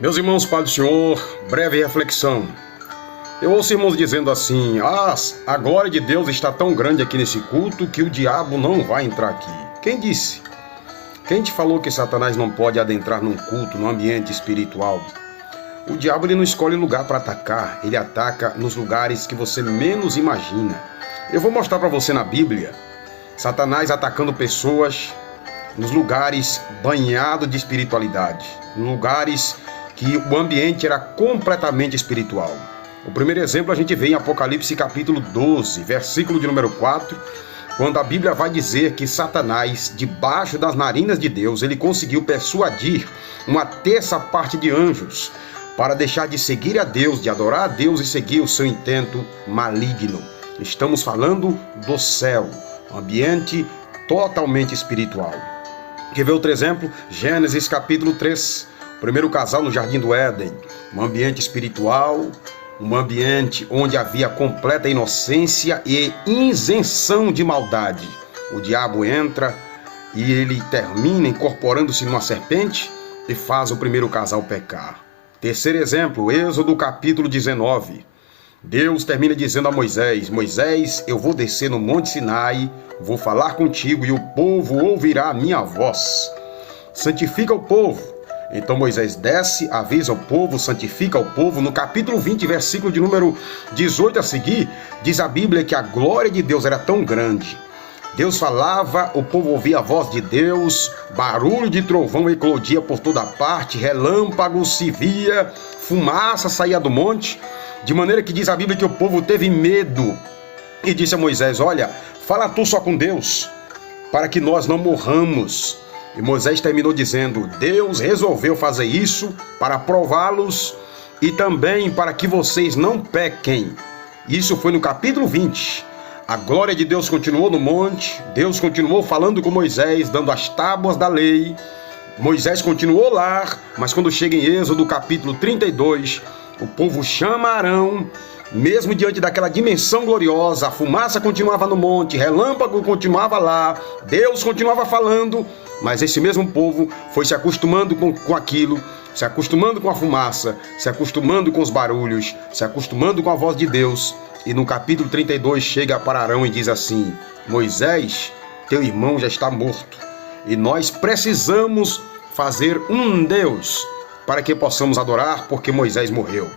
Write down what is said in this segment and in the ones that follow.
Meus irmãos, Pai do Senhor, breve reflexão. Eu ouço irmãos dizendo assim: a glória de Deus está tão grande aqui nesse culto que o diabo não vai entrar aqui. Quem disse? Quem te falou que Satanás não pode adentrar num culto, num ambiente espiritual? O diabo ele não escolhe lugar para atacar, ele ataca nos lugares que você menos imagina. Eu vou mostrar para você na Bíblia Satanás atacando pessoas nos lugares banhados de espiritualidade, em lugares que o ambiente era completamente espiritual. O primeiro exemplo a gente vê em Apocalipse capítulo 12, versículo de número 4, quando a Bíblia vai dizer que Satanás, debaixo das narinas de Deus, ele conseguiu persuadir uma terça parte de anjos para deixar de seguir a Deus, de adorar a Deus e seguir o seu intento maligno. Estamos falando do céu, um ambiente totalmente espiritual. Quer ver outro exemplo? Gênesis capítulo 3. O primeiro casal no Jardim do Éden, um ambiente espiritual, um ambiente onde havia completa inocência e isenção de maldade. O diabo entra e ele termina incorporando-se numa serpente e faz o primeiro casal pecar. Terceiro exemplo, Êxodo capítulo 19. Deus termina dizendo a Moisés: Moisés, eu vou descer no Monte Sinai, vou falar contigo e o povo ouvirá a minha voz. Santifica o povo. Então Moisés desce, avisa o povo, santifica o povo. No capítulo 20, versículo de número 18 a seguir, diz a Bíblia que a glória de Deus era tão grande. Deus falava, o povo ouvia a voz de Deus, barulho de trovão eclodia por toda parte, relâmpagos se via, fumaça saía do monte, de maneira que diz a Bíblia que o povo teve medo e disse a Moisés: olha, fala tu só com Deus, para que nós não morramos. E Moisés terminou dizendo: Deus resolveu fazer isso para prová-los e também para que vocês não pequem. Isso foi no capítulo 20. A glória de Deus continuou no monte, Deus continuou falando com Moisés, dando as tábuas da lei. Moisés continuou lá, mas quando chega em Êxodo capítulo 32, o povo chama Arão. Mesmo diante daquela dimensão gloriosa, a fumaça continuava no monte, relâmpago continuava lá, Deus continuava falando, mas esse mesmo povo foi se acostumando com aquilo, se acostumando com a fumaça, se acostumando com os barulhos, se acostumando com a voz de Deus. E no capítulo 32 chega para Arão e diz assim: Moisés, teu irmão já está morto, e nós precisamos fazer um Deus para que possamos adorar, porque Moisés morreu.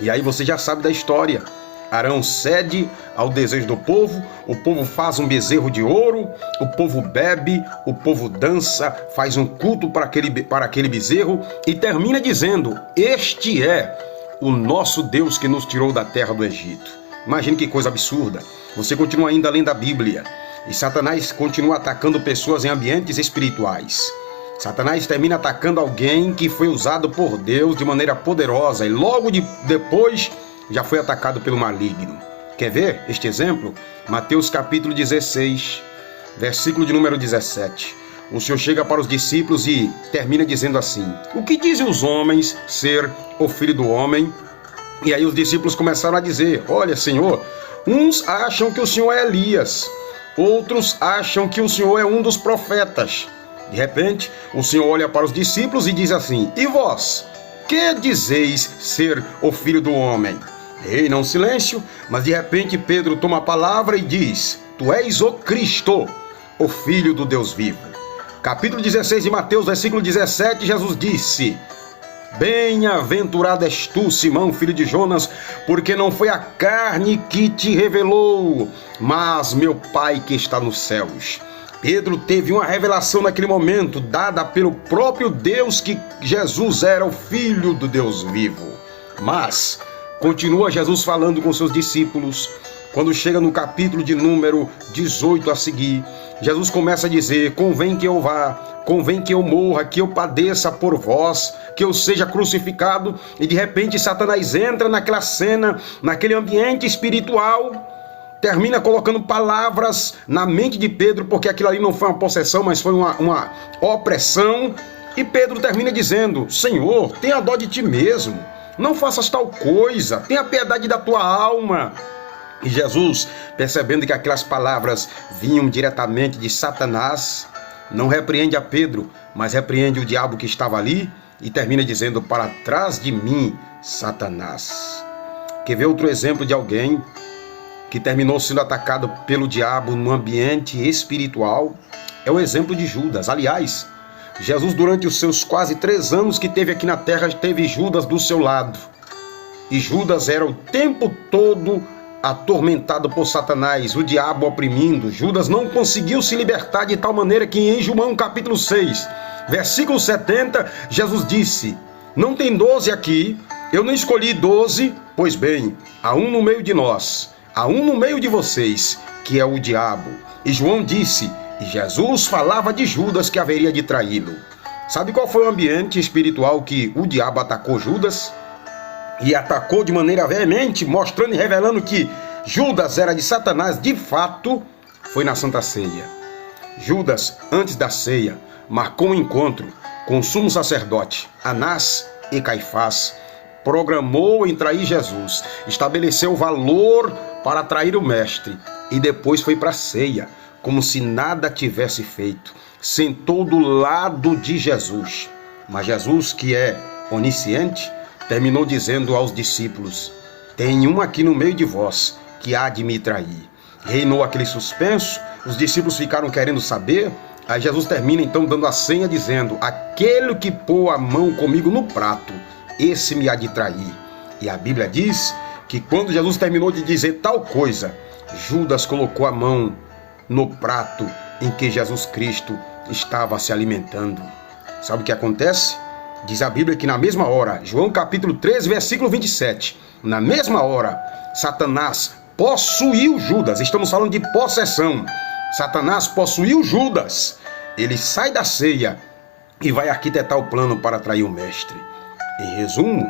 E aí você já sabe da história. Arão cede ao desejo do povo, o povo faz um bezerro de ouro, o povo bebe, o povo dança, faz um culto para aquele bezerro e termina dizendo: este é o nosso Deus que nos tirou da terra do Egito. Imagine que coisa absurda. Você continua ainda lendo a Bíblia e Satanás continua atacando pessoas em ambientes espirituais. Satanás termina atacando alguém que foi usado por Deus de maneira poderosa e logo depois já foi atacado pelo maligno. Quer ver este exemplo? Mateus capítulo 16, versículo de número 17. O Senhor chega para os discípulos e termina dizendo assim: o que dizem os homens ser o Filho do Homem? E aí os discípulos começaram a dizer: olha, Senhor, uns acham que o Senhor é Elias, outros acham que o Senhor é um dos profetas. De repente, o Senhor olha para os discípulos e diz assim: e vós, que dizeis ser o Filho do Homem? Reina um silêncio, mas de repente Pedro toma a palavra e diz: tu és o Cristo, o Filho do Deus vivo. Capítulo 16 de Mateus, versículo 17, Jesus disse: bem-aventurado és tu, Simão, filho de Jonas, porque não foi a carne que te revelou, mas meu Pai que está nos céus. Pedro teve uma revelação naquele momento, dada pelo próprio Deus, que Jesus era o Filho do Deus vivo. Mas continua Jesus falando com seus discípulos. Quando chega no capítulo de número 18 a seguir, Jesus começa a dizer: convém que eu vá, convém que eu morra, que eu padeça por vós, que eu seja crucificado. E de repente Satanás entra naquela cena, naquele ambiente espiritual, termina colocando palavras na mente de Pedro, porque aquilo ali não foi uma possessão, mas foi uma opressão. E Pedro termina dizendo: Senhor, tenha dó de ti mesmo, não faças tal coisa, tenha piedade da tua alma. E Jesus, percebendo que aquelas palavras vinham diretamente de Satanás, não repreende a Pedro, mas repreende o diabo que estava ali e termina dizendo: para trás de mim, Satanás. Quer ver outro exemplo de alguém que terminou sendo atacado pelo diabo no ambiente espiritual? É o exemplo de Judas. Aliás, Jesus, durante os seus quase 3 anos que teve aqui na terra, teve Judas do seu lado. E Judas era o tempo todo atormentado por Satanás, o diabo oprimindo. Judas não conseguiu se libertar, de tal maneira que em João capítulo 6, versículo 70, Jesus disse: não tem 12 aqui, eu não escolhi 12, pois bem, há um no meio de nós, há um no meio de vocês, que é o diabo. E João disse, e Jesus falava de Judas que haveria de traí-lo. Sabe qual foi o ambiente espiritual que o diabo atacou Judas? E atacou de maneira veemente, mostrando e revelando que Judas era de Satanás, de fato, foi na Santa Ceia. Judas, antes da ceia, marcou um encontro com o sumo sacerdote, Anás e Caifás, programou em trair Jesus, estabeleceu o valor para trair o mestre e depois foi para a ceia, como se nada tivesse feito. Sentou do lado de Jesus, mas Jesus, que é onisciente, terminou dizendo aos discípulos: tem um aqui no meio de vós que há de me trair. Reinou aquele suspenso, os discípulos ficaram querendo saber. Aí Jesus termina então dando a senha, dizendo: aquele que pôr a mão comigo no prato, esse me há de trair. E a Bíblia diz que quando Jesus terminou de dizer tal coisa, Judas colocou a mão no prato em que Jesus Cristo estava se alimentando. Sabe o que acontece? Diz a Bíblia que na mesma hora, João capítulo 13, versículo 27, na mesma hora, Satanás possuiu Judas. Estamos falando de possessão. Satanás possuiu Judas. Ele sai da ceia e vai arquitetar o plano para trair o mestre. Em resumo,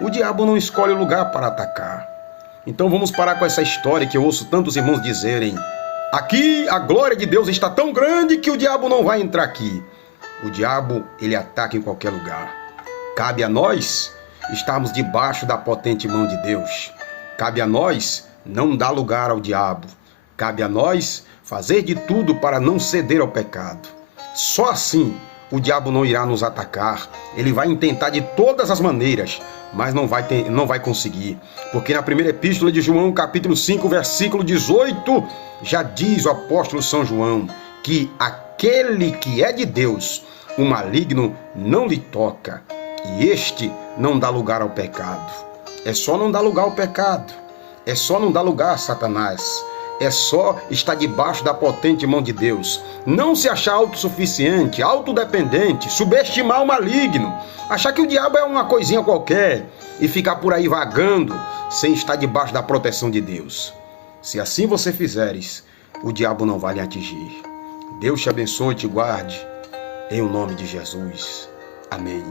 o diabo não escolhe o lugar para atacar. Então vamos parar com essa história que eu ouço tantos irmãos dizerem: aqui a glória de Deus está tão grande que o diabo não vai entrar aqui. O diabo, ele ataca em qualquer lugar. Cabe a nós estarmos debaixo da potente mão de Deus. Cabe a nós não dar lugar ao diabo. Cabe a nós fazer de tudo para não ceder ao pecado. Só assim o diabo não irá nos atacar. Ele vai tentar de todas as maneiras, mas não vai conseguir. Porque na primeira epístola de João, capítulo 5, versículo 18, já diz o apóstolo São João que aquele que é de Deus, o maligno não lhe toca, e este não dá lugar ao pecado. É só não dar lugar ao pecado. É só não dar lugar a Satanás. É só estar debaixo da potente mão de Deus. Não se achar autossuficiente, autodependente, subestimar o maligno, achar que o diabo é uma coisinha qualquer e ficar por aí vagando sem estar debaixo da proteção de Deus. Se assim você fizeres, o diabo não vai lhe atingir. Deus te abençoe e te guarde, em o nome de Jesus. Amém.